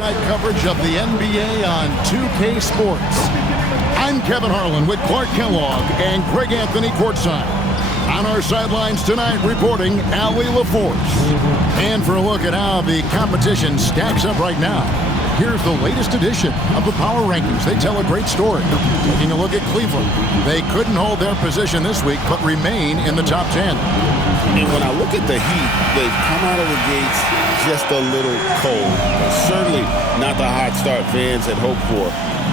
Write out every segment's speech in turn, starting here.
Coverage of the NBA on 2K Sports. I'm Kevin Harlan with Clark Kellogg and Greg Anthony courtside. On our sidelines tonight, reporting Allie LaForce. And for a look at how the competition stacks up right now, here's the latest edition of the Power Rankings. They tell a great story. Taking a look at Cleveland. They couldn't hold their position this week, but remain in the top 10. And when I look at the Heat, they've come out of the gates just a little cold. Certainly not the hot start fans had hoped for.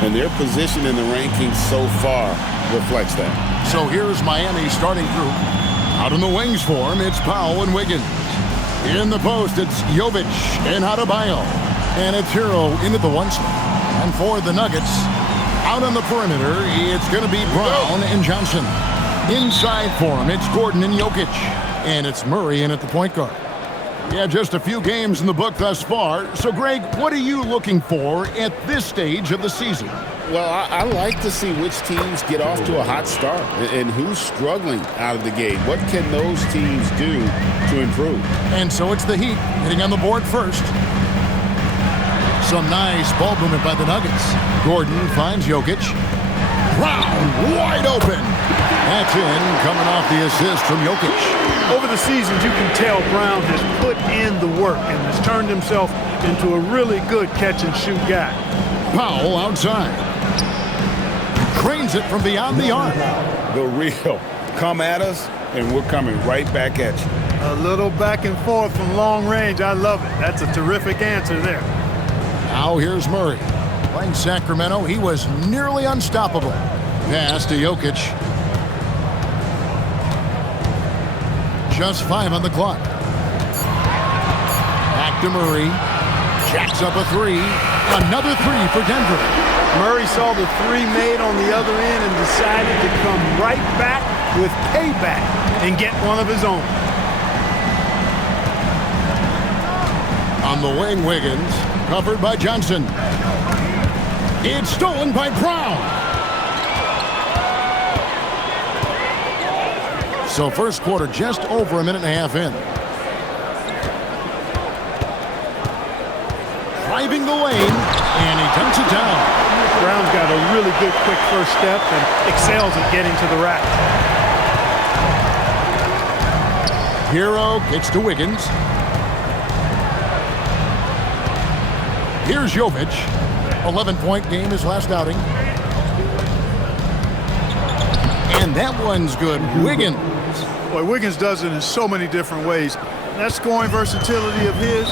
And their position in the rankings so far reflects that. So here's Miami's starting group. Out in the wings for him, it's Powell and Wiggins. In the post, it's Jovic and Adebayo. And it's Hero into the one slot. And for the Nuggets, out on the perimeter, it's going to be Brown and Johnson. Inside for him, it's Gordon and Jokic. And it's Murray in at the point guard. Yeah, just a few games in the book thus far. So, Greg, what are you looking for at this stage of the season? Well, I like to see which teams get off to a hot start and who's struggling out of the gate. What can those teams do to improve? And so it's the Heat hitting on the board first. Some nice ball movement by the Nuggets. Gordon finds Jokic. Brown wide open. That's in, coming off the assist from Jokic. Over the seasons, you can tell Brown has put in the work and has turned himself into a really good catch-and-shoot guy. Powell outside. Cranes it from beyond the arc. The real. Come at us, and we're coming right back at you. A little back and forth from long range. I love it. That's a terrific answer there. Now here's Murray. Playing Sacramento, he was nearly unstoppable. Pass to Jokic. Just 5 on the clock. Back to Murray. Jacks up a three. Another three for Denver. Murray saw the three made on the other end and decided to come right back with payback and get one of his own. On the wing, Wiggins. Covered by Johnson. It's stolen by Brown. So first quarter just over a minute and a half in. Driving the lane, and he dunks it down. Brown's got a really good quick first step and excels at getting to the rack. Hero gets to Wiggins. Here's Jovic. 11-point game his last outing. And that one's good. Wiggins. Boy, Wiggins does it in so many different ways. That scoring versatility of his,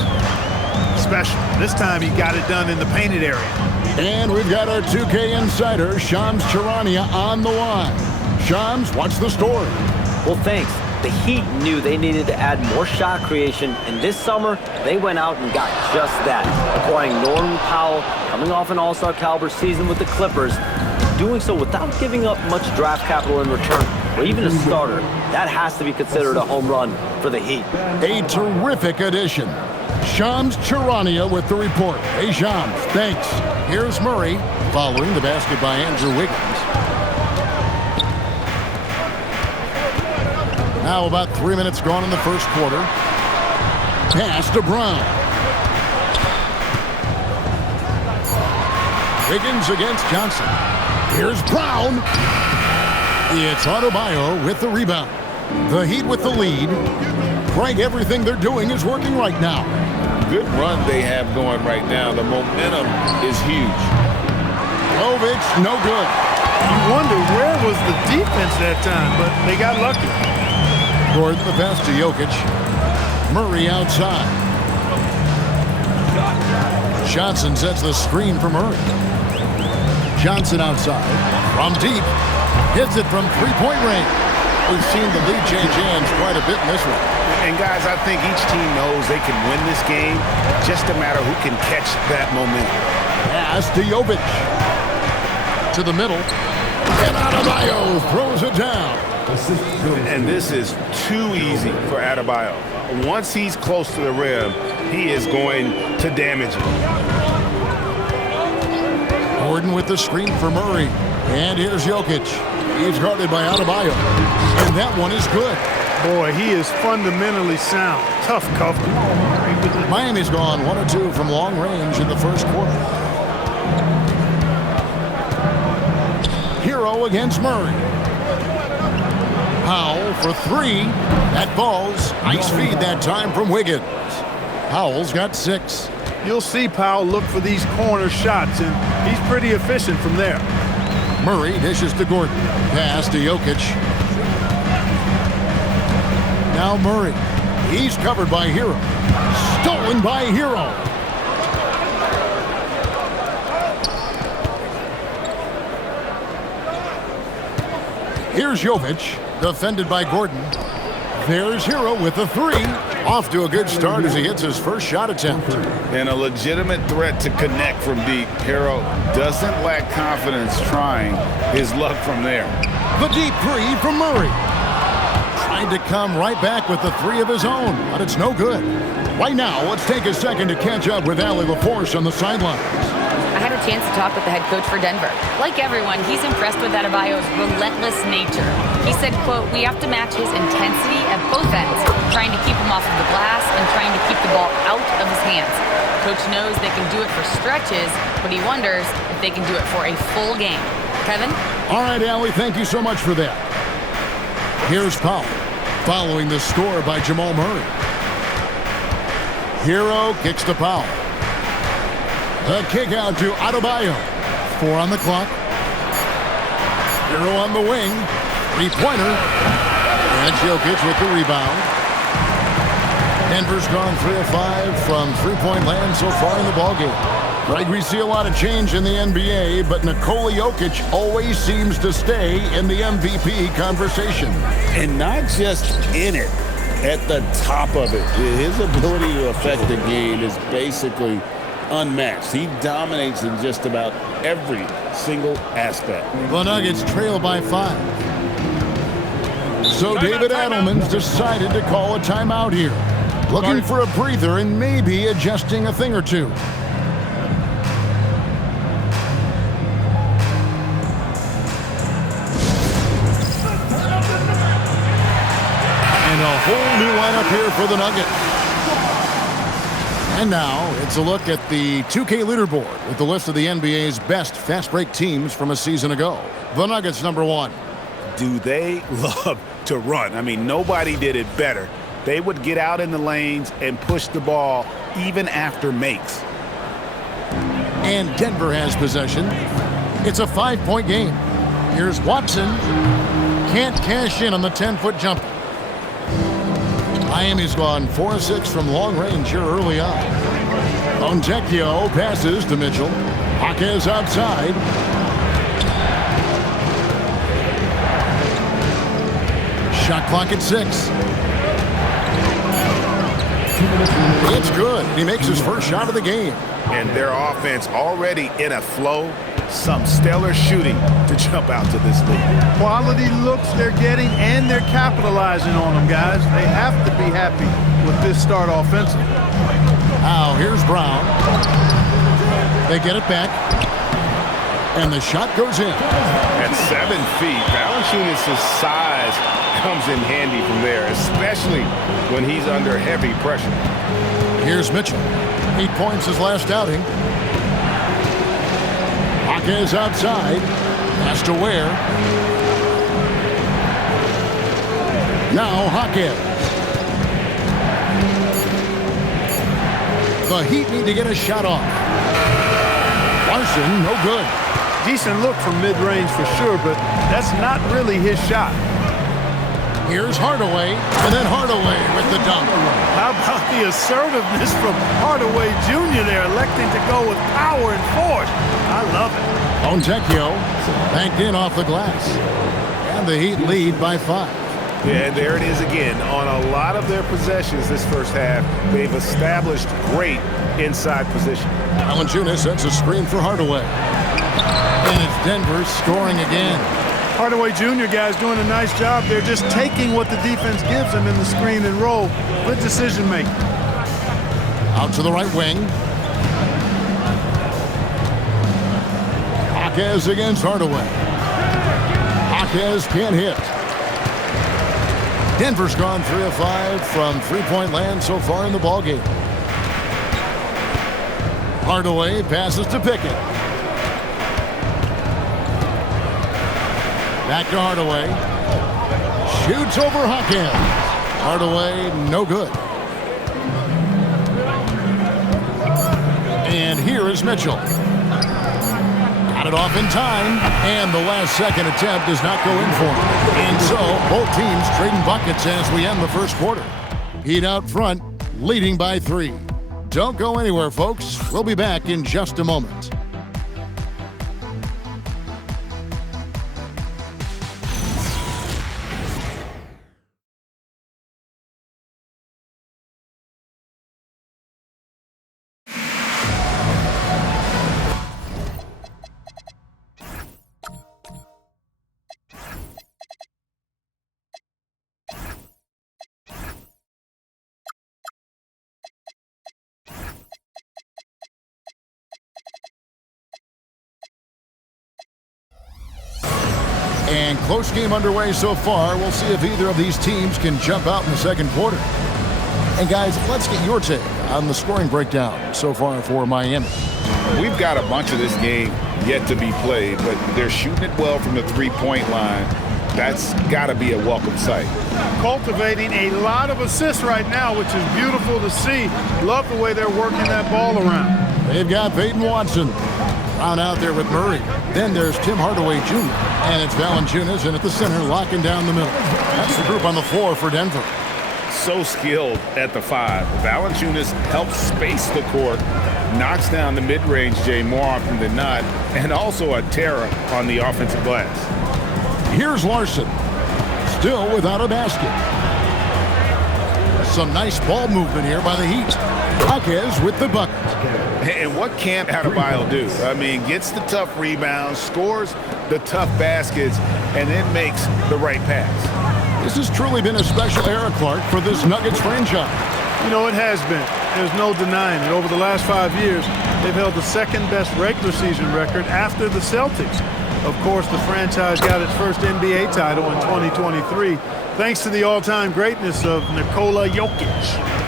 special. This time he got it done in the painted area. And we've got our 2K insider, Shams Charania, on the line. Shams, what's the story? Well, thanks. The Heat knew they needed to add more shot creation, and this summer, they went out and got just that, acquiring Norman Powell, coming off an all-star caliber season with the Clippers, doing so without giving up much draft capital in return, or even a starter. That has to be considered a home run for the Heat. A terrific addition. Shams Charania with the report. Hey, Shams, thanks. Here's Murray, following the basket by Andrew Wiggins. Now about 3 minutes gone in the first quarter. Pass to Brown. Wiggins against Johnson. Here's Brown. It's Adebayo with the rebound. The Heat with the lead. Craig, everything they're doing is working right now. Good run they have going right now. The momentum is huge. Jovic, no good. You wonder where was the defense that time, but they got lucky. Gordon the pass to Jokic. Murray outside. Johnson sets the screen for Murray. Johnson outside. From deep. Hits it from three-point range. We've seen the lead change hands quite a bit in this one. And, guys, I think each team knows they can win this game. Just a matter who can catch that momentum. Pass to Jovic. To the middle. And Adebayo throws it down. And this is too easy for Adebayo. Once he's close to the rim, he is going to damage it. Gordon with the screen for Murray. And here's Jokic. He's guarded by Adebayo. And that one is good. Boy, he is fundamentally sound. Tough cover. Miami's gone 1 of 2 from long range in the first quarter. Hero against Murray. Powell for 3. That ball's nice feed that time from Wiggins. Powell's got 6. You'll see Powell look for these corner shots, and he's pretty efficient from there. Murray dishes to Gordon. Pass to Jokic. Now Murray. He's covered by Hero. Stolen by Hero. Here's Jokic. Defended by Gordon. There's Hero with the 3. Off to a good start as he hits his first shot attempt. And a legitimate threat to connect from deep. Hero doesn't lack confidence trying his luck from there. The deep 3 from Murray. Trying to come right back with the 3 of his own, but it's no good. Right now, let's take a second to catch up with Allie LaForce on the sidelines. I had a chance to talk with the head coach for Denver. Like everyone, he's impressed with Adebayo's relentless nature. He said, quote, "We have to match his intensity at both ends, trying to keep him off of the glass and trying to keep the ball out of his hands. Coach knows they can do it for stretches, but he wonders if they can do it for a full game." Kevin? All right, Allie, thank you so much for that. Here's Powell, following the score by Jamal Murray. Hero kicks to Powell. The kick out to Adebayo. 4 on the clock. Hero on the wing. 3-pointer. And Jokic with the rebound. Denver's gone 3 of 5 from three-point land so far in the ballgame. Right, we see a lot of change in the NBA, but Nikola Jokic always seems to stay in the MVP conversation. And not just in it, at the top of it. His ability to affect the game is basically unmatched. He dominates in just about every single aspect. The Nuggets trail by 5. So David Adelman's decided to call a timeout here. Looking for a breather and maybe adjusting a thing or two. And a whole new lineup here for the Nuggets. And now it's a look at the 2K leaderboard with the list of the NBA's best fast break teams from a season ago. The Nuggets #1. Do they love to run? I mean, nobody did it better. They would get out in the lanes and push the ball even after makes. And Denver has possession. It's a 5-point game. Here's Watson. Can't cash in on the 10-foot jumper. Miami's gone 4 of 6 from long range here early on. Fontecchio passes to Mitchell. Jaquez outside. Shot clock at 6. It's good. He makes his first shot of the game. And their offense already in a flow. Some stellar shooting to jump out to this lead. Quality looks they're getting, and they're capitalizing on them, guys. They have to be happy with this start offensively. Now here's Brown. They get it back. And the shot goes in. At 7 feet, Valanciunas' size comes in handy from there, especially when he's under heavy pressure. Here's Mitchell. 8 points his last outing. Jaquez outside. Pass to Ware. Now Jaquez. The Heat need to get a shot off. Larson, no good. Decent look from mid-range for sure, but that's not really his shot. Here's Hardaway, and then Hardaway with the dunk. How about the assertiveness from Hardaway Jr. there, electing to go with power and force. I love it. Fontecchio banked in off the glass. And the Heat lead by 5. Yeah, there it is again. On a lot of their possessions this first half, they've established great inside position. Valanciunas sets a screen for Hardaway. And it's Denver scoring again. Hardaway Jr. guys doing a nice job. They're just taking what the defense gives them in the screen and roll. Good decision making. Out to the right wing. Jaquez against Hardaway. Jaquez can't hit. Denver's gone 3 of 5 from three-point land so far in the ballgame. Hardaway passes to Pickett. Back to Hardaway. Shoots over Hawkins. Hardaway, no good. And here is Mitchell. Got it off in time, and the last second attempt does not go in for him. And so, both teams trading buckets as we end the first quarter. Heat out front, leading by 3. Don't go anywhere, folks. We'll be back in just a moment. And close game underway so far. We'll see if either of these teams can jump out in the second quarter. And guys, let's get your take on the scoring breakdown so far for Miami. We've got a bunch of this game yet to be played, but they're shooting it well from the three-point line. That's got to be a welcome sight. Cultivating a lot of assists right now, which is beautiful to see. Love the way they're working that ball around. They've got Peyton Watson on out there with Murray. Then there's Tim Hardaway Jr. And it's Valanciunas, and at the center, locking down the middle. That's the group on the floor for Denver. So skilled at the 5. Valanciunas helps space the court, knocks down the mid-range Jay more often than not, and also a terror on the offensive glass. Here's Larson, still without a basket. Some nice ball movement here by the Heat. Hawkins with the bucket. And what can't Adebayo do? I mean, gets the tough rebounds, scores the tough baskets, and then makes the right pass. This has truly been a special era, Clark, for this Nuggets franchise. You know, it has been. There's no denying it. Over the last 5 years, they've held the second-best regular season record after the Celtics. Of course, the franchise got its first NBA title in 2023, thanks to the all-time greatness of Nikola Jokic.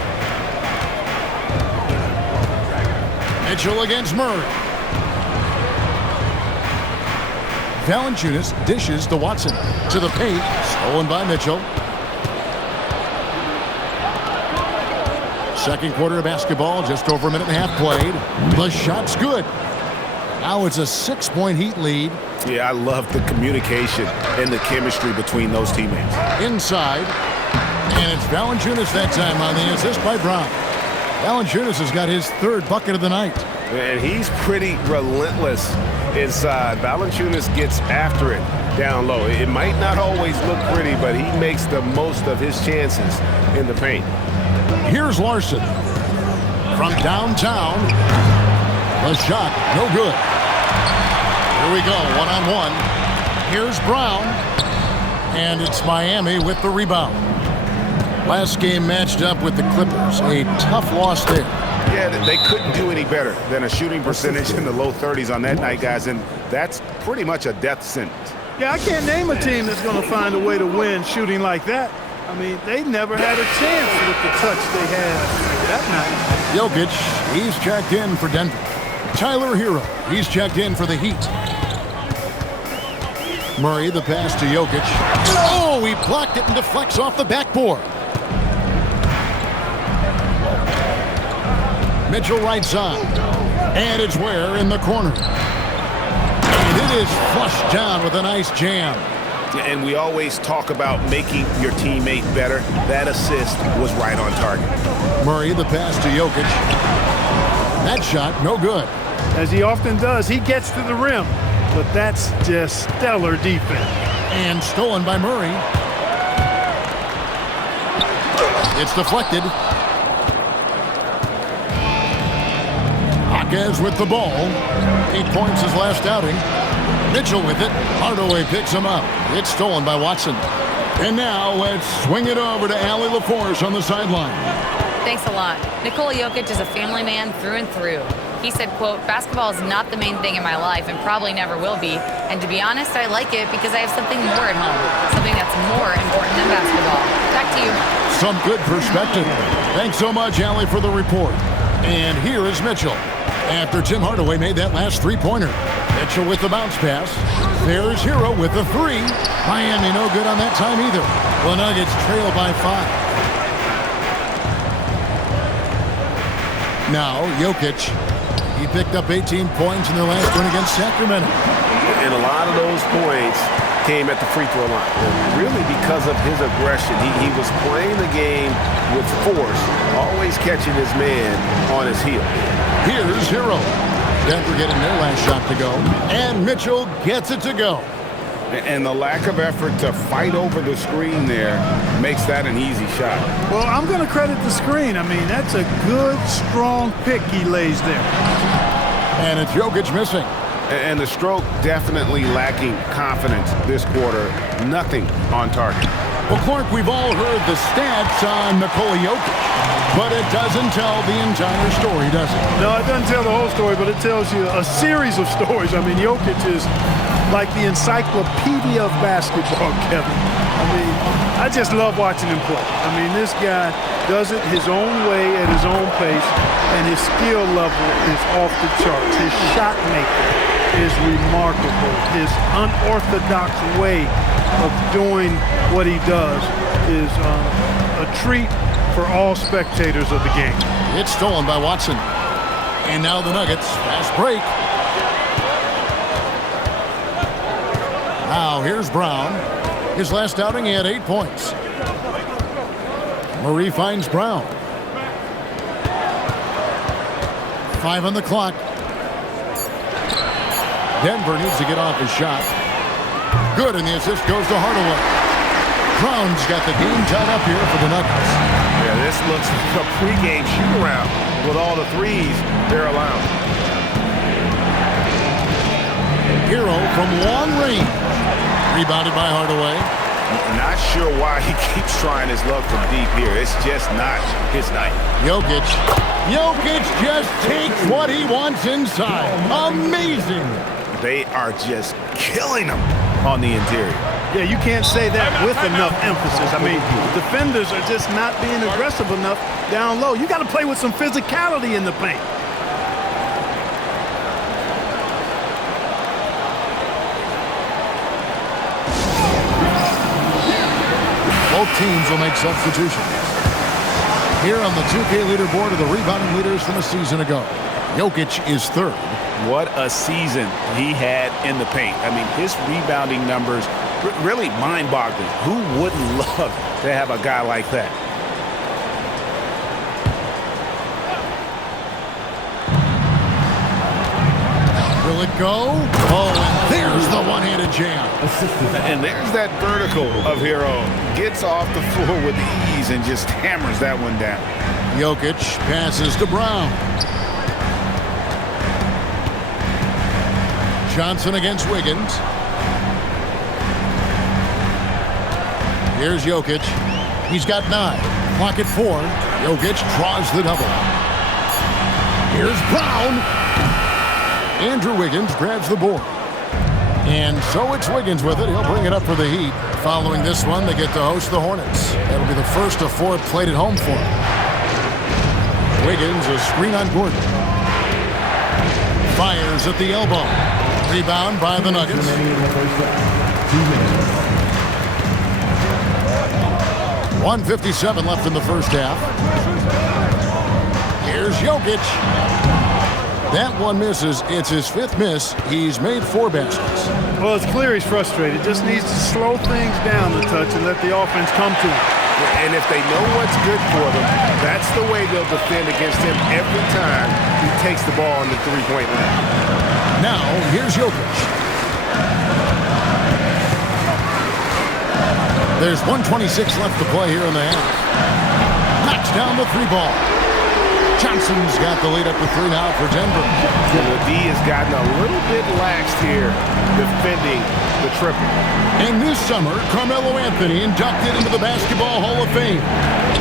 Mitchell against Murray. Valanciunas dishes to Watson. To the paint, stolen by Mitchell. Second quarter of basketball, just over a minute and a half played. The shot's good. Now it's a 6-point Heat lead. Yeah, I love the communication and the chemistry between those teammates. Inside, and it's Valanciunas that time on the assist by Brown. Valanciunas has got his 3rd bucket of the night. And he's pretty relentless inside. Valanciunas gets after it down low. It might not always look pretty, but he makes the most of his chances in the paint. Here's Larson from downtown. The shot, no good. Here we go, one-on-one. Here's Brown, and it's Miami with the rebound. Last game matched up with the Clippers. A tough loss there. Yeah, they couldn't do any better than a shooting percentage in the low 30s on that night, guys, and that's pretty much a death sentence. Yeah, I can't name a team that's going to find a way to win shooting like that. I mean, they never had a chance with the touch they had that night. Jokic, he's checked in for Denver. Tyler Hero, he's checked in for the Heat. Murray, the pass to Jokic. Oh, he blocked it and deflects off the backboard. Mitchell right side. And it's Ware in the corner. And it is flushed down with a nice jam. And we always talk about making your teammate better. That assist was right on target. Murray, the pass to Jokic. That shot, no good. As he often does, he gets to the rim. But that's just stellar defense. And stolen by Murray. It's deflected. Hawkins with the ball. 8 points his last outing. Mitchell with it. Hardaway picks him up. It's stolen by Watson. And now let's swing it over to Allie LaForce on the sideline. Thanks a lot. Nikola Jokic is a family man through and through. He said, quote, basketball is not the main thing in my life and probably never will be. And to be honest, I like it because I have something more at home, something that's more important than basketball. Back to you. Some good perspective. Thanks so much, Allie, for the report. And here is Mitchell. After Tim Hardaway made that last three-pointer. Mitchell with the bounce pass. There's Hero with the three. Miami no good on that time either. The Nuggets trail by 5. Now, Jokic. He picked up 18 points in their last win against Sacramento. And a lot of those points came at the free throw line. And really because of his aggression. He was playing the game with force, always catching his man on his heel. Here's Hero. Denver getting their last shot to go. And Mitchell gets it to go. And the lack of effort to fight over the screen there makes that an easy shot. Well, I'm going to credit the screen. I mean, that's a good, strong pick he lays there. And it's Jokic missing. And the stroke definitely lacking confidence this quarter. Nothing on target. Well, Clark, we've all heard the stats on Nikola Jokic, but it doesn't tell the entire story, does it? No, it doesn't tell the whole story, but it tells you a series of stories. I mean, Jokic is like the encyclopedia of basketball, Kevin. I mean, I just love watching him play. I mean, this guy does it his own way at his own pace, and his skill level is off the charts. His shot making is remarkable. His unorthodox way of doing what he does is a treat for all spectators of the game. It's stolen by Watson. And now the Nuggets. Fast break. Now here's Brown. His last outing, he had 8 points. Murray finds Brown. 5 on the clock. Denver needs to get off his shot. Good, and the assist goes to Hardaway. Brown's got the game tied up here for the Nuggets. Yeah, this looks like a pregame shoot-around with all the threes they're allowing. Hero from long range. Rebounded by Hardaway. Not sure why he keeps trying his luck from deep here. It's just not his night. Jokic just takes what he wants inside. Amazing. They are just killing him on the interior. Yeah, you can't say that with enough emphasis. I mean, defenders are just not being aggressive enough down low. You got to play with some physicality in the paint. Both teams will make substitutions. Here on the 2K leaderboard are the rebounding leaders from a season ago. Jokic is third. What a season he had in the paint. I mean, his rebounding numbers really mind-boggling. Who wouldn't love to have a guy like that? Will it go? Oh, and there's the one-handed jam. And there's that vertical of Hero. Gets off the floor with ease and just hammers that one down. Jokic passes to Brown. Johnson against Wiggins. Here's Jokic. He's got 9. Clock at 4. Jokic draws the double. Here's Brown. Andrew Wiggins grabs the board. And so it's Wiggins with it. He'll bring it up for the Heat. Following this one, they get to host the Hornets. That'll be the first of 4 played at home for him. Wiggins, a screen on Gordon. Fires at the elbow. Rebound by the Nuggets. 1:57 left in the first half. Here's Jokic. That one misses. It's his 5th miss. He's made 4 baskets. Well, it's clear he's frustrated. Just needs to slow things down a touch and let the offense come to him. And if they know what's good for them, that's the way they'll defend against him every time he takes the ball on the three-point line. Now, here's Jokic. There's 1:26 left to play here in the half. Knocks down the 3 ball. Johnson's got the lead up to 3 now for Denver. The D has gotten a little bit laxed here defending the triple. And this summer, Carmelo Anthony inducted into the Basketball Hall of Fame.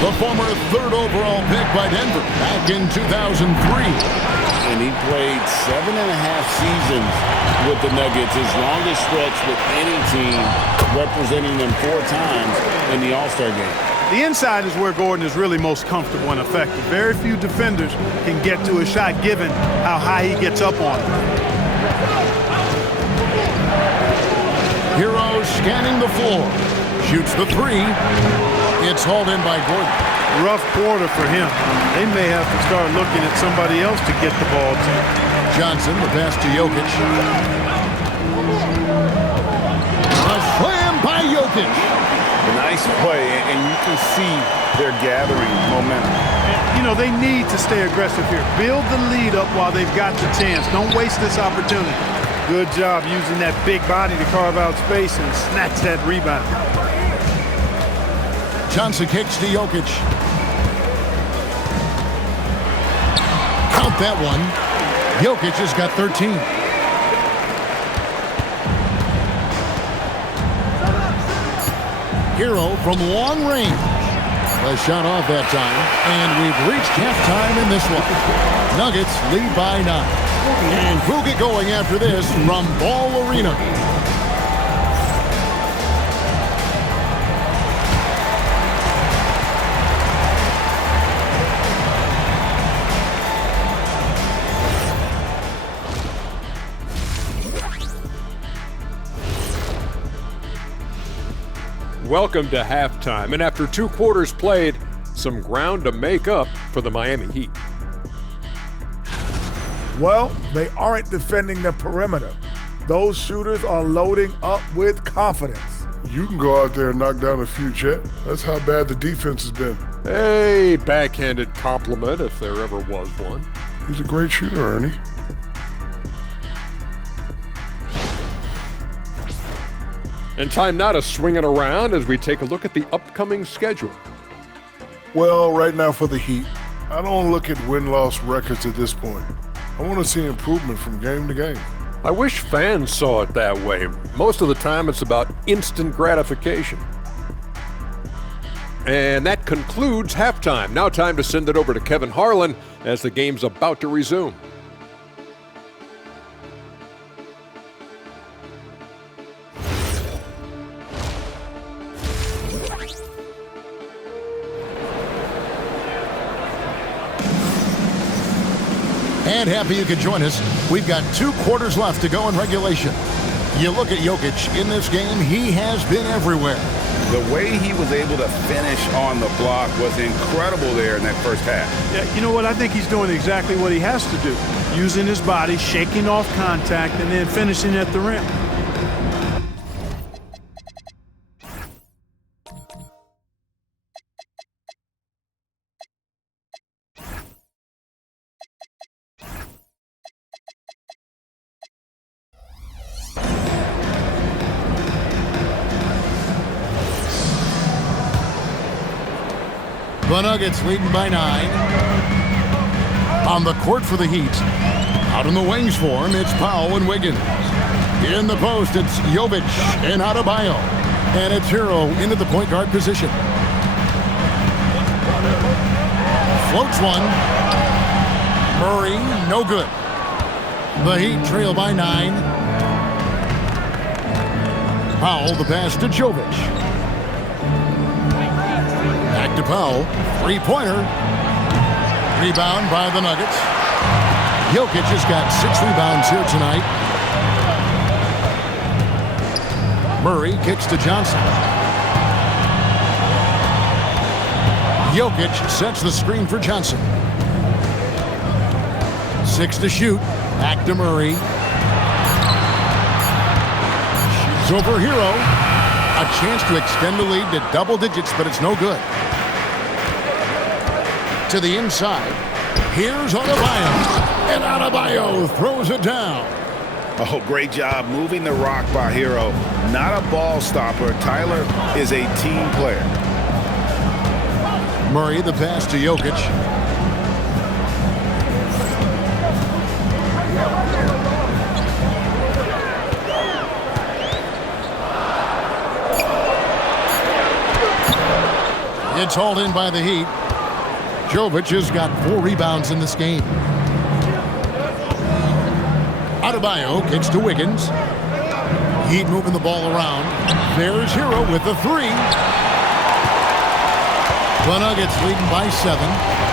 The former 3rd overall pick by Denver back in 2003. and he played 7.5 seasons with the Nuggets, his longest stretch with any team, representing them 4 times in the All-Star game. The inside is where Gordon is really most comfortable and effective. Very few defenders can get to a shot given how high he gets up on it. Hero scanning the floor. Shoots the 3. It's hauled in by Gordon. Rough quarter for him. They may have to start looking at somebody else to get the ball to. Johnson, the pass to Jokic. A slam by Jokic. Nice play, and you can see they're gathering momentum. You know, they need to stay aggressive here. Build the lead up while they've got the chance. Don't waste this opportunity. Good job using that big body to carve out space and snatch that rebound. Johnson kicks to Jokic. Count that one. Jokic has got 13. Hero from long range. A shot off that time, and we've reached halftime in this one. Nuggets lead by 9. And we'll get going after this from Ball Arena. Welcome to halftime, and after 2 quarters played, some ground to make up for the Miami Heat. Well, they aren't defending the perimeter. Those shooters are loading up with confidence. You can go out there and knock down a few, Chet. That's how bad the defense has been. A backhanded compliment, if there ever was one. He's a great shooter, Ernie. And time now to swing it around as we take a look at the upcoming schedule. Well, right now for the Heat, I don't look at win-loss records at this point. I want to see improvement from game to game. I wish fans saw it that way. Most of the time it's about instant gratification. And that concludes halftime. Now time to send it over to Kevin Harlan as the game's about to resume. And happy you could join us. We've got 2 quarters left to go in regulation. You look at Jokic in this game, he has been everywhere. The way he was able to finish on the block was incredible there in that first half. Yeah, you know what? I think he's doing exactly what he has to do. Using his body, shaking off contact, and then finishing at the rim. The Nuggets leading by 9. On the court for the Heat. Out in the wings for him, it's Powell and Wiggins. In the post, it's Jovic and Adebayo. And it's Hero into the point guard position. Floats one. Murray, no good. The Heat trail by 9. Powell, the pass to Jovic. Back to Powell, 3-pointer. Rebound by the Nuggets. Jokic has got 6 rebounds here tonight. Murray kicks to Johnson. Jokic sets the screen for Johnson. 6 to shoot. Back to Murray. Shoots over Hero. A chance to extend the lead to double digits, but it's no good. To the inside. Here's Adebayo. And Adebayo throws it down. Oh, great job moving the rock by Hero. Not a ball stopper. Tyler is a team player. Murray, the pass to Jokic. It's hauled in by the Heat. Jovic has got 4 rebounds in this game. Adebayo kicks to Wiggins. Heat moving the ball around. There's Hero with the three. The Nuggets leading by 7.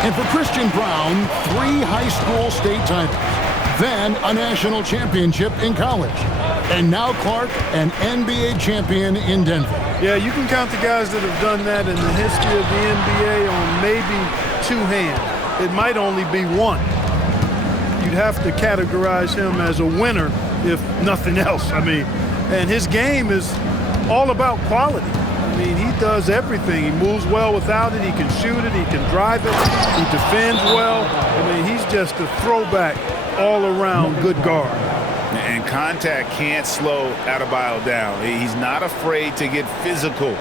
And for Christian Brown, 3 high school state titles. Then a national championship in college. And now Clark, an NBA champion in Denver. Yeah, you can count the guys that have done that in the history of the NBA on maybe 2 hands. It might only be 1. You'd have to categorize him as a winner, if nothing else. I mean, and his game is all about quality. I mean, he does everything. He moves well without it. He can shoot it. He can drive it. He defends well. I mean, he's just a throwback all-around good guard. And contact can't slow Adebayo down. He's not afraid to get physical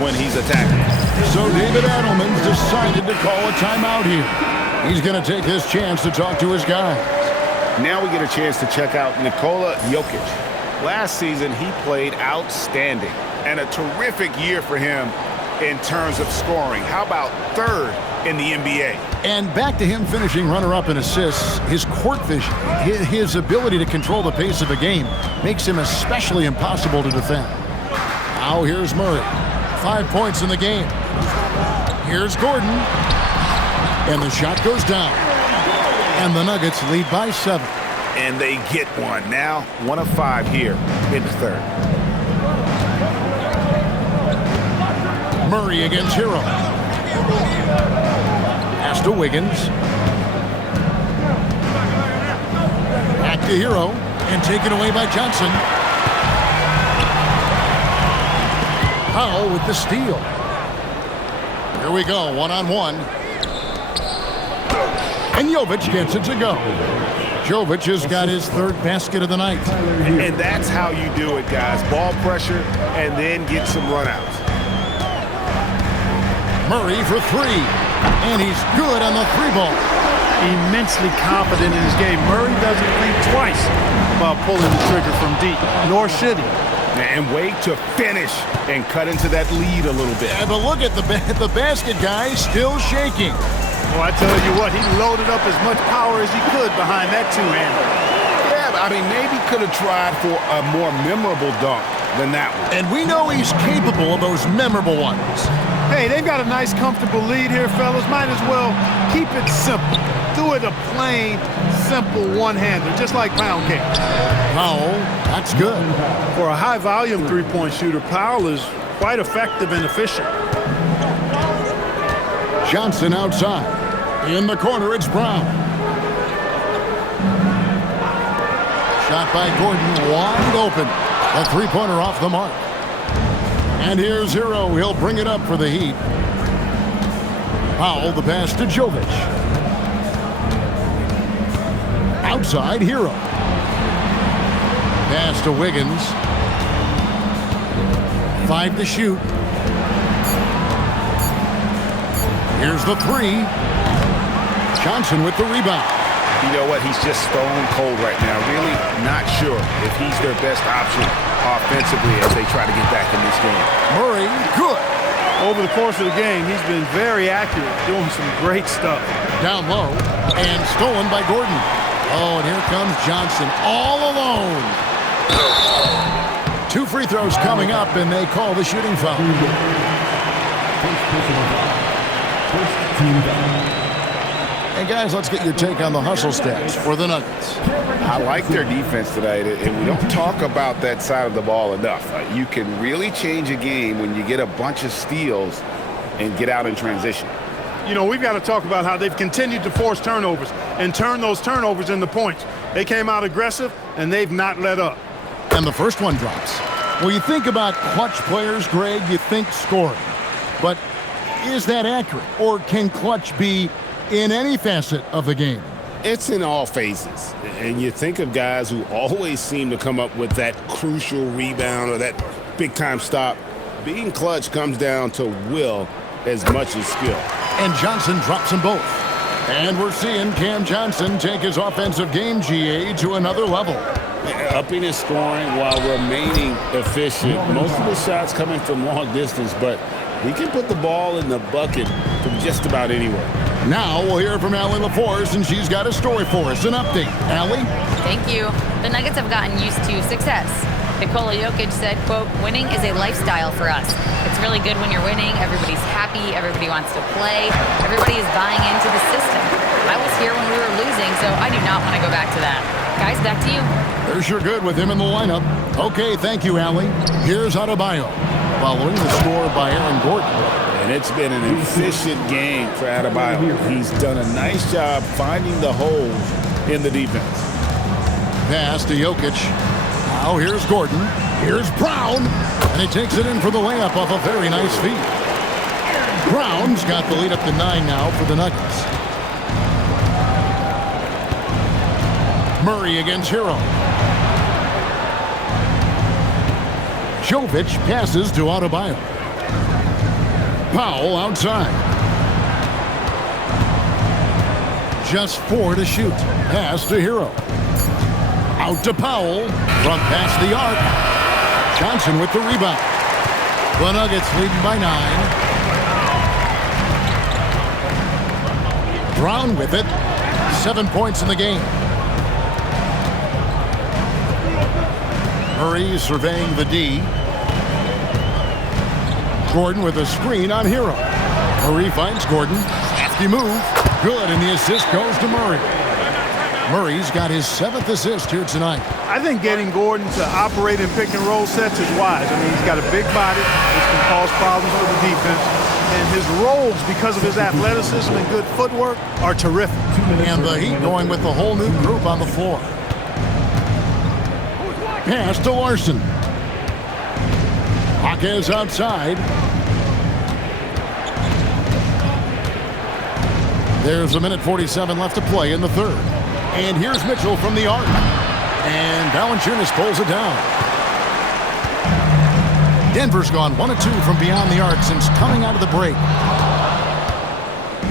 when he's attacking. So David Adelman's decided to call a timeout here. He's going to take this chance to talk to his guys. Now we get a chance to check out Nikola Jokic. Last season, he played outstanding and a terrific year for him in terms of scoring. How about 3rd in the NBA? And back to him finishing runner-up in assists, his court vision, his ability to control the pace of a game makes him especially impossible to defend. Now here's Murray. 5 points in the game. Here's Gordon. And the shot goes down. And the Nuggets lead by 7. And they get one. Now 1 of 5 here in the 3rd. Murray against Hero. Pass to Wiggins. Back to Hero. And taken away by Johnson. Powell with the steal. Here we go, 1-on-1. And Jovic gets it to go. Jovic has got his 3rd basket of the night. And that's how you do it, guys. Ball pressure and then get some runouts. Murray for 3. And he's good on the 3-ball. Immensely confident in his game. Murray doesn't think twice about pulling the trigger from deep, nor should he. And wait to finish and cut into that lead a little bit. Yeah, but look at the basket guy still shaking. Well, I tell you what, he loaded up as much power as he could behind that 2-hander. Yeah, but I mean, maybe could have tried for a more memorable dunk than that one. And we know he's capable of those memorable ones. Hey, they've got a nice, comfortable lead here, fellas. Might as well keep it simple. Do it a plain, simple one-hander, just like pound cake. Powell, that's good. For a high-volume three-point shooter, Powell is quite effective and efficient. Johnson outside. In the corner, it's Brown. Shot by Gordon, wide open. A 3-pointer off the mark. And here's Hero. He'll bring it up for the Heat. Powell, the pass to Jovic. Outside, Hero. Pass to Wiggins. 5 to shoot. Here's the 3. Johnson with the rebound. You know what? He's just stone cold right now. Really not sure if he's their best option offensively as they try to get back in this game. Murray, good. Over the course of the game, he's been very accurate, doing some great stuff. Down low, and stolen by Gordon. Oh, and here comes Johnson all alone. 2 free throws coming up, and they call the shooting foul. And guys, let's get your take on the hustle stats for the Nuggets. I like their defense tonight, and we don't talk about that side of the ball enough. You can really change a game when you get a bunch of steals and get out in transition. You know, we've got to talk about how they've continued to force turnovers and turn those turnovers into points. They came out aggressive, and they've not let up. And the first one drops. Well, you think about clutch players, Greg, you think scoring. But is that accurate? Or can clutch be in any facet of the game? It's in all phases. And you think of guys who always seem to come up with that crucial rebound or that big-time stop. Being clutch comes down to will as much as skill. And Johnson drops them both. And we're seeing Cam Johnson take his offensive game, GA, to another level. Upping his scoring while remaining efficient. Most of the shots coming from long distance, but he can put the ball in the bucket from just about anywhere. Now we'll hear from Allie LaForce, and she's got a story for us. An update. Allie? Thank you. The Nuggets have gotten used to success. Nikola Jokic said, quote, winning is a lifestyle for us. It's really good when you're winning. Everybody's happy. Everybody wants to play. Everybody is buying into the system. I was here when we were losing, so I do not want to go back to that. Guys, back to you. They're sure good with him in the lineup. Okay, thank you, Allie. Here's Adebayo, following the score by Aaron Gordon. And it's been an efficient game for Adebayo. He's done a nice job finding the holes in the defense. Pass to Jokic. Now here's Gordon. Here's Brown. And he takes it in for the layup off a very nice feed. Brown's got the lead up to 9 now for the Nuggets. Murray against Hero. Jovic passes to Adebayo. Powell outside. Just 4 to shoot. Pass to Hero. Out to Powell. Front past the arc. Johnson with the rebound. The Nuggets leading by 9. Brown with it. 7 points in the game. Murray surveying the D. Gordon with a screen on Hero. Murray finds Gordon. Hefty move. Good, and the assist goes to Murray. Murray's got his 7th assist here tonight. I think getting Gordon to operate in pick and roll sets is wise. I mean, he's got a big body, which can cause problems for the defense. And his rolls, because of his athleticism and good footwork, are terrific. And the Heat going with the whole new group on the floor. Pass to Larson. Jaquez outside. There's 1:47 left to play in the third. And here's Mitchell from the arc. And Valanciunas pulls it down. Denver's gone 1 of 2 from beyond the arc since coming out of the break.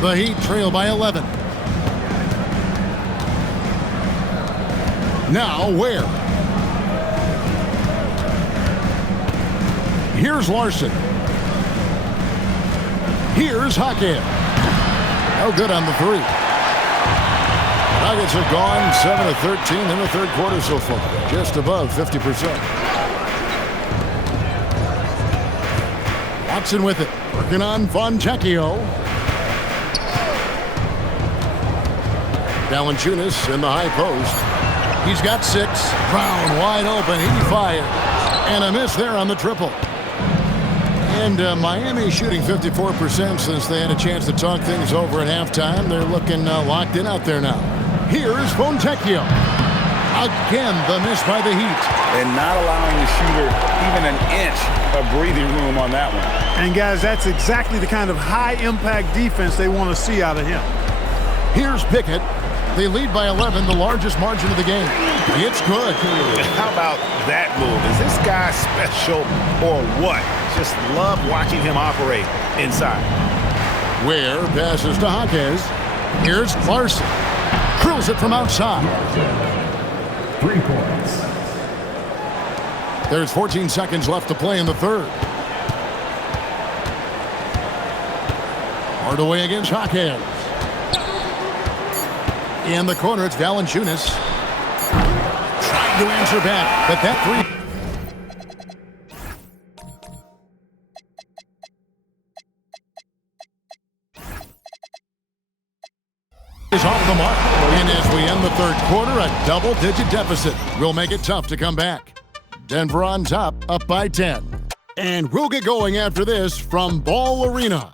The Heat trail by 11. Now Ware. Here's Larson. Here's Jaquez. No good on the 3. Nuggets have gone 7 of 13 in the third quarter so far, just above 50%. Watson with it, working on Fontecchio. Valanciunas in the high post. He's got 6. Brown wide open, he fires. And a miss there on the triple. And Miami shooting 54% since they had a chance to talk things over at halftime. They're looking locked in out there now. Here's Fontecchio. Again, the miss by the Heat. And not allowing the shooter even an inch of breathing room on that one. And, guys, that's exactly the kind of high-impact defense they want to see out of him. Here's Pickett. They lead by 11, the largest margin of the game. It's good. How about that move? Is this guy special or what? Just love watching him operate inside. Ware passes to Jaquez. Here's Larson. Drills it from outside. 3 points. There's 14 seconds left to play in the third. Hardaway against Jaquez. In the corner, it's Valanciunas. Trying to answer back, but that 3 is off the mark. And as we end the third quarter, a double-digit deficit will make it tough to come back. Denver on top, up by 10. And we'll get going after this from Ball Arena.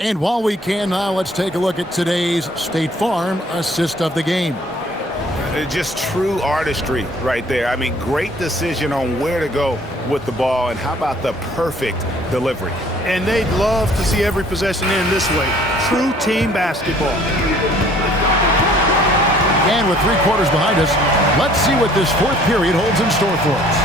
And while we can now, let's take a look at today's State Farm assist of the game. Just true artistry right there. I mean, great decision on where to go with the ball, and how about the perfect delivery? And they'd love to see every possession end this way. True team basketball. And with 3 quarters behind us, let's see what this fourth period holds in store for us.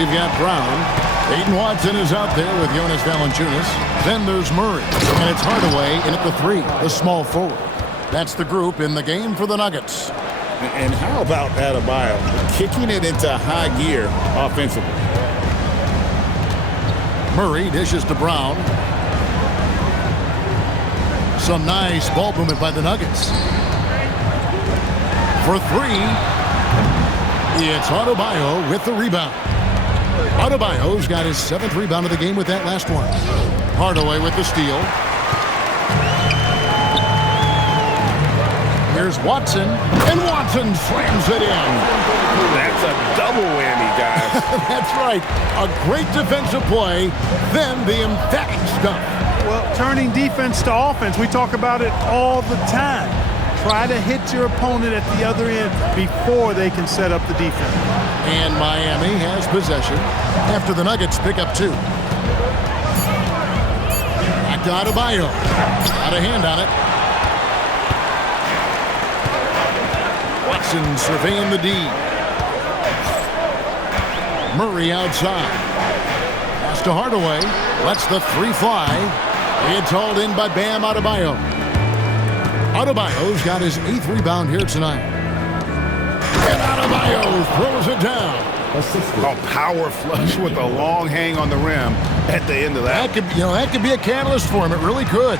We've got Brown. Peyton Watson is out there with Jonas Valanciunas. Then there's Murray. And it's Hardaway in at the 3, the small forward. That's the group in the game for the Nuggets. And how about Adebayo kicking it into high gear offensively? Murray dishes to Brown. Some nice ball movement by the Nuggets. For three, it's Adebayo with the rebound. Adebayo's got his 7th rebound of the game with that last one. Hardaway with the steal. Here's Watson, and Watson slams it in. That's a double whammy, guys. That's right. A great defensive play, then the emphatic stuff. Well, turning defense to offense, we talk about it all the time. Try to hit your opponent at the other end before they can set up the defense. And Miami has possession after the Nuggets pick up 2. Back to Adebayo. Got a hand on it. Watson surveying the D. Murray outside. Pass to Hardaway. Lets the 3 fly. It's hauled in by Bam Adebayo. Adebayo's got his 8th rebound here tonight. And Adebayo throws it down. A power flush with a long hang on the rim at the end of that. That could be a catalyst for him. It really could.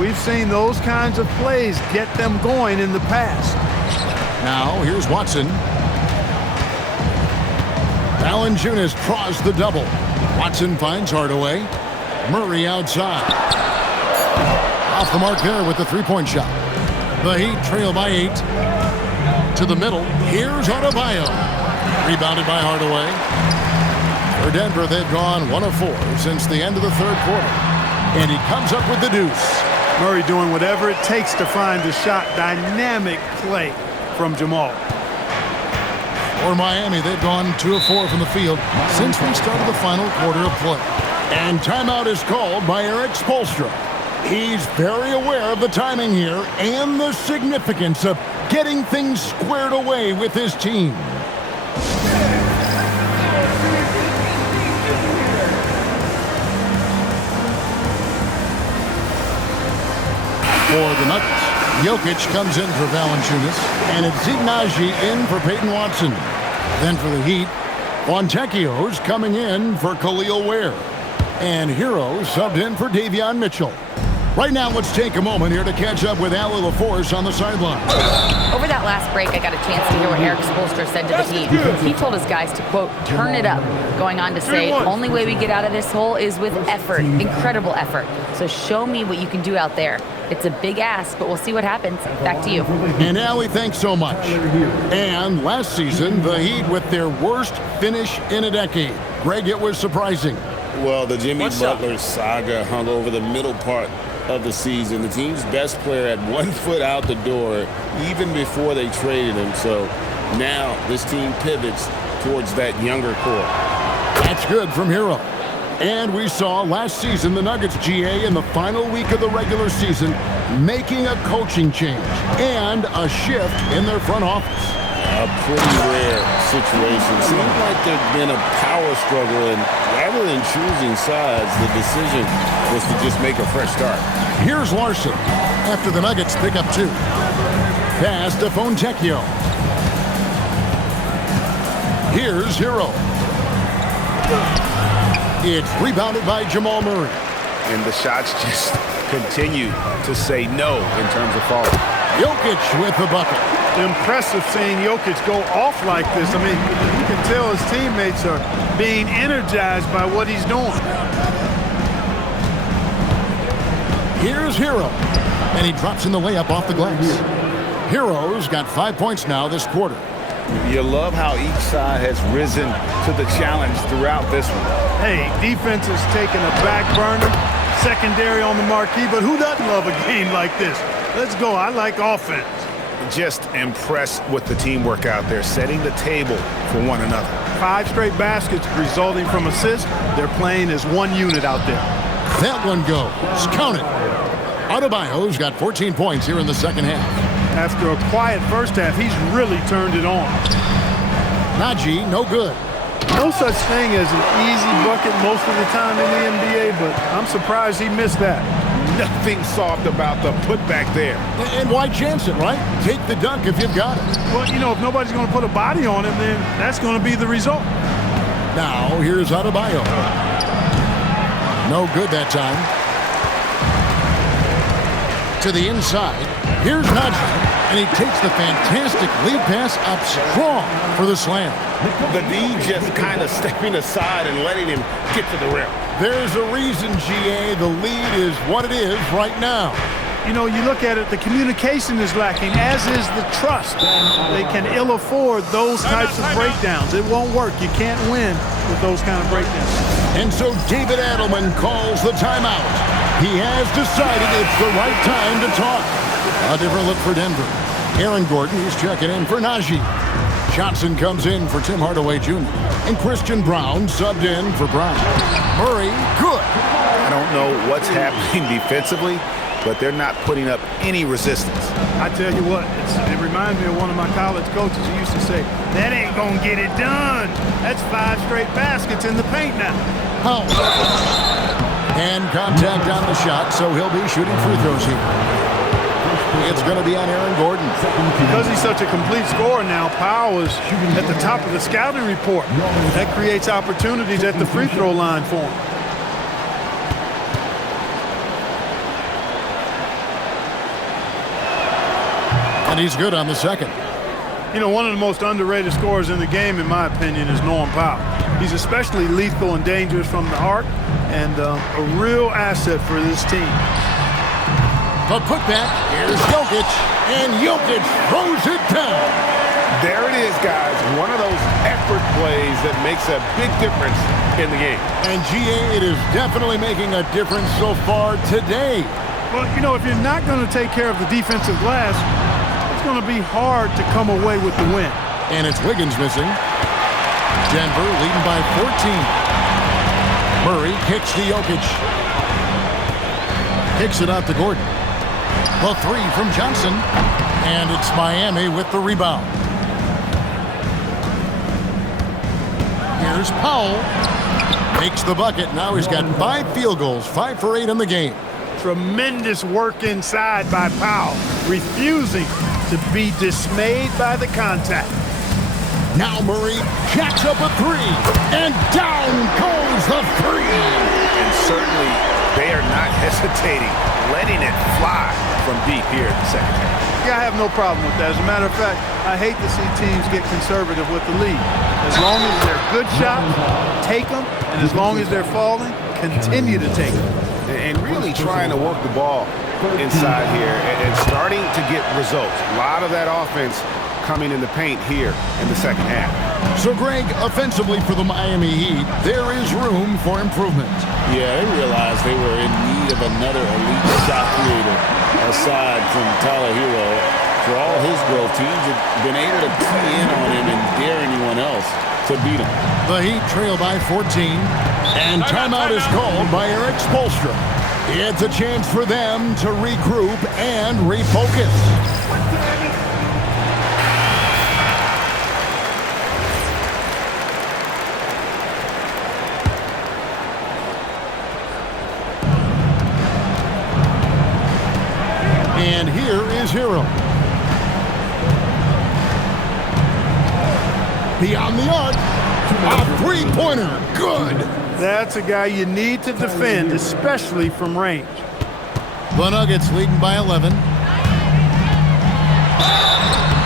We've seen those kinds of plays get them going in the past. Now, here's Watson. Valanciunas draws the double. Watson finds Hardaway. Murray outside. Off the mark there with the 3-point shot. The Heat trail by 8. To the middle. Here's Adebayo. Rebounded by Hardaway. For Denver, they've gone 1 of 4 since the end of the 3rd quarter. And he comes up with the deuce. Murray doing whatever it takes to find the shot. Dynamic play from Jamal. For Miami, they've gone 2 of 4 from the field since we started the final quarter of play. And timeout is called by Eric Spoelstra. He's very aware of the timing here and the significance of getting things squared away with his team. For the Nuggets, Jokic comes in for Valanciunas, and it's Ignaji in for Peyton Watson. Then for the Heat, Fontecchio's coming in for Khalil Ware. And Hero subbed in for Davion Mitchell. Right now, let's take a moment here to catch up with Allie LaForce on the sideline. Over that last break, I got a chance to hear what Eric Spoelstra said to the team. He told his guys to, quote, turn it up, going on to say, only way we get out of this hole is with effort, incredible effort. So show me what you can do out there. It's a big ask, but we'll see what happens. Back to you. And Allie, thanks so much. And last season, the Heat with their worst finish in a decade. Greg, it was surprising. Well, the Jimmy Butler saga hung over the middle part of the season. The team's best player had 1 foot out the door even before they traded him. So now this team pivots towards that younger core. That's good from Hero. And we saw last season the Nuggets GA in the final week of the regular season making a coaching change and a shift in their front office. A pretty rare situation. Seemed like there'd been a power struggle, and rather than choosing sides, the decision was to just make a fresh start. Here's Larson after the Nuggets pick up 2. Pass to Fontecchio. Here's Hero. It's rebounded by Jamal Murray. And the shots just continue to say no in terms of falling. Jokic with the bucket. Impressive seeing Jokic go off like this. I mean, you can tell his teammates are being energized by what he's doing. Here's Hero. And he drops in the layup off the glass. Hero's got 5 points now this quarter. You love how each side has risen to the challenge throughout this one. Hey, defense is taking a back burner, secondary on the marquee, but who doesn't love a game like this? Let's go. I like offense. Just impressed with the teamwork out there, setting the table for one another. 5 straight baskets resulting from assists. They're playing as one unit out there. That one goes. Count it. Adebayo's got 14 points here in the second half. After a quiet first half, he's really turned it on. Najee, no good. No such thing as an easy bucket most of the time in the NBA, but I'm surprised he missed that. nothing soft about the putback there. And why chance it, right? Take the dunk if you've got it. Well, you know, if nobody's going to put a body on him, then that's going to be the result. Now, here's Adebayo. No good that time. To the inside. Here's Najee, and he takes the fantastic lead pass up strong for the slam. The D just kind of stepping aside and letting him get to the rim. There's a reason, GA, the lead is what it is right now. You know, you look at it, the communication is lacking, as is the trust. They can ill afford those types of breakdowns. It won't work. You can't win with those kind of breakdowns. And so David Adelman calls the timeout. He has decided it's the right time to talk. A different look for Denver. Aaron Gordon is checking in for Najee. Johnson comes in for Tim Hardaway Jr. And Christian Brown subbed in for Brown. Murray, good. I don't know what's happening defensively, but they're not putting up any resistance. I tell you what, it reminds me of one of my college coaches who used to say, that ain't going to get it done. That's 5 straight baskets in the paint now. How? And contact on the shot, so he'll be shooting free throws here. It's going to be on Aaron Gordon. Because he's such a complete scorer now, Powell is at the top of the scouting report. That creates opportunities at the free throw line for him. And he's good on the second. You know, one of the most underrated scorers in the game, in my opinion, is Norm Powell. He's especially lethal and dangerous from the arc, and a real asset for this team. The putback, here's Jokic, and Jokic throws it down. There it is, guys. One of those effort plays that makes a big difference in the game. And GA, it is definitely making a difference so far today. Well, you know, if you're not going to take care of the defensive glass, it's going to be hard to come away with the win. And it's Wiggins missing. Denver leading by 14. Murray kicks to Jokic. Kicks it out to Gordon. The three from Johnson. And it's Miami with the rebound. Here's Powell. Makes the bucket. Now he's got 5 field goals, 5 for 8 in the game. Tremendous work inside by Powell, refusing to be dismayed by the contact. Now Murray jacks up a 3, and down goes the 3. And certainly they are not hesitating, letting it fly from deep here in the second half. Yeah, I have no problem with that. As a matter of fact, I hate to see teams get conservative with the lead. As long as they're good shots, take them, and as long as they're falling, continue to take them. And really trying to work the ball inside here and starting to get results. A lot of that offense coming in the paint here in the second half. So, Greg, offensively for the Miami Heat, there is room for improvement. Yeah, they realized they were in need of another elite shot creator aside from Tyler Hero. For all his growth, teams have been able to key in on him and dare anyone else to beat him. The Heat trail by 14, and timeout is called by Eric Spoelstra. It's a chance for them to regroup and refocus. And here is Hero. Beyond the arc, a three-pointer, good. That's a guy you need to defend, especially from range. The Nuggets leading by 11.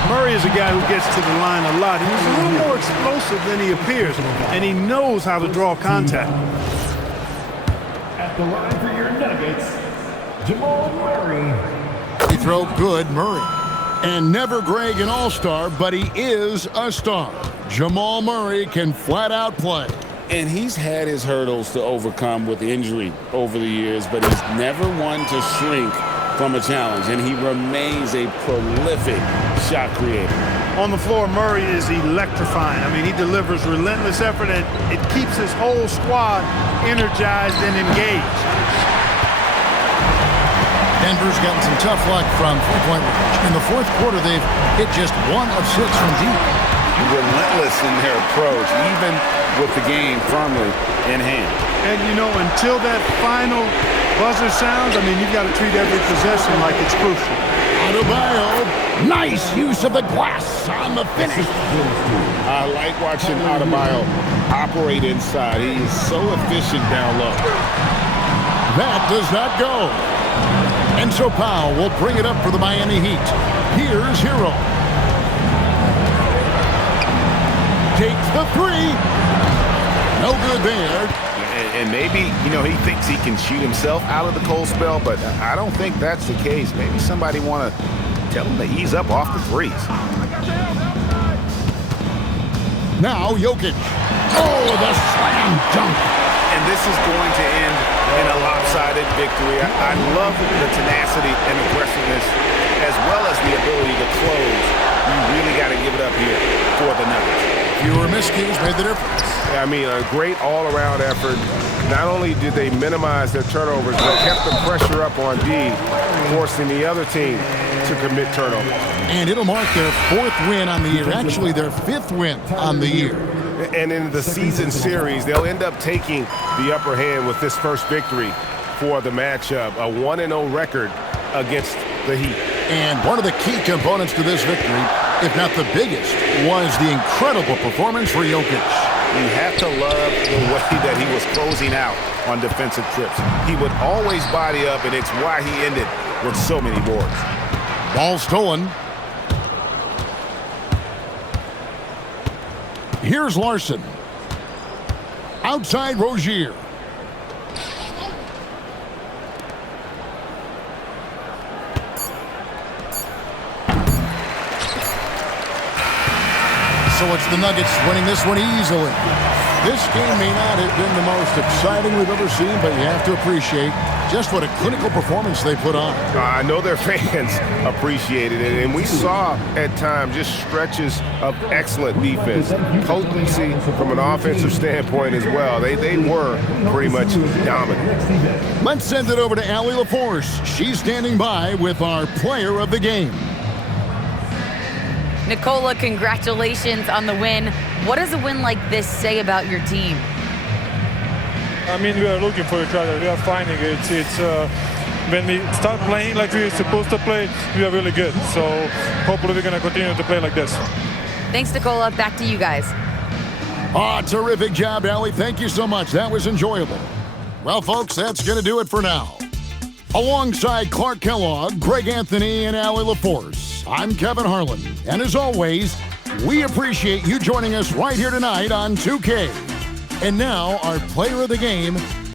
Murray is a guy who gets to the line a lot. He's a little more explosive than he appears, and he knows how to draw contact. At the line for your Nuggets, Jamal Murray. He throw good, Murray. And never Greg an all-star, but he is a star. Jamal Murray can flat out play. And he's had his hurdles to overcome with injury over the years, but he's never one to shrink from a challenge, and he remains a prolific shot creator. On the floor, Murray is electrifying. I mean, he delivers relentless effort, and it keeps his whole squad energized and engaged. Denver's gotten some tough luck from three-point range. In the fourth quarter, they've hit just 1 of 6 from deep. relentless in their approach, even with the game firmly in hand. And, you know, until that final buzzer sounds, I mean, you've got to treat every possession like it's crucial. Adebayo, nice use of the glass on the finish. I like watching Adebayo operate inside. He is so efficient down low. That does not go. And so Powell will bring it up for the Miami Heat. Here's Hero. Takes the three. No good there. And maybe, you know, he thinks he can shoot himself out of the cold spell, but I don't think that's the case. Maybe somebody want to tell him to ease up off the threes. Now Jokic. Oh, the slam dunk. And this is going to end in a lopsided victory. I love the tenacity and aggressiveness as well as the ability to close. You really got to give it up here for the Nuggets. Fewer miscues made the difference. I mean, a great all-around effort. Not only did they minimize their turnovers, but kept the pressure up on D, forcing the other team to commit turnovers. And it'll mark their 4th win on the year, actually their 5th win on the year. And in the season series, they'll end up taking the upper hand with this first victory for the matchup, a 1-0 record against the Heat. And one of the key components to this victory, if not the biggest, was the incredible performance for Jokic. You have to love the way that he was closing out on defensive trips. He would always body up, and it's why he ended with so many boards. Ball stolen. Here's Larson. Outside Rozier. So it's the Nuggets winning this one easily. This game may not have been the most exciting we've ever seen, but you have to appreciate just what a clinical performance they put on. I know their fans appreciated it, and we saw at times just stretches of excellent defense, potency from an offensive standpoint as well. They were pretty much dominant. Let's send it over to Allie LaForce. She's standing by with our player of the game. Nicola, congratulations on the win. What does a win like this say about your team? I mean, we are looking for each other. We are finding it. It's when we start playing like we're supposed to play, we are really good. So hopefully we're going to continue to play like this. Thanks, Nicola. Back to you guys. Terrific job, Allie. Thank you so much. That was enjoyable. Well, folks, that's going to do it for now. Alongside Clark Kellogg, Greg Anthony, and Allie LaForce, I'm Kevin Harlan. And as always, we appreciate you joining us right here tonight on 2K. And now, our player of the game,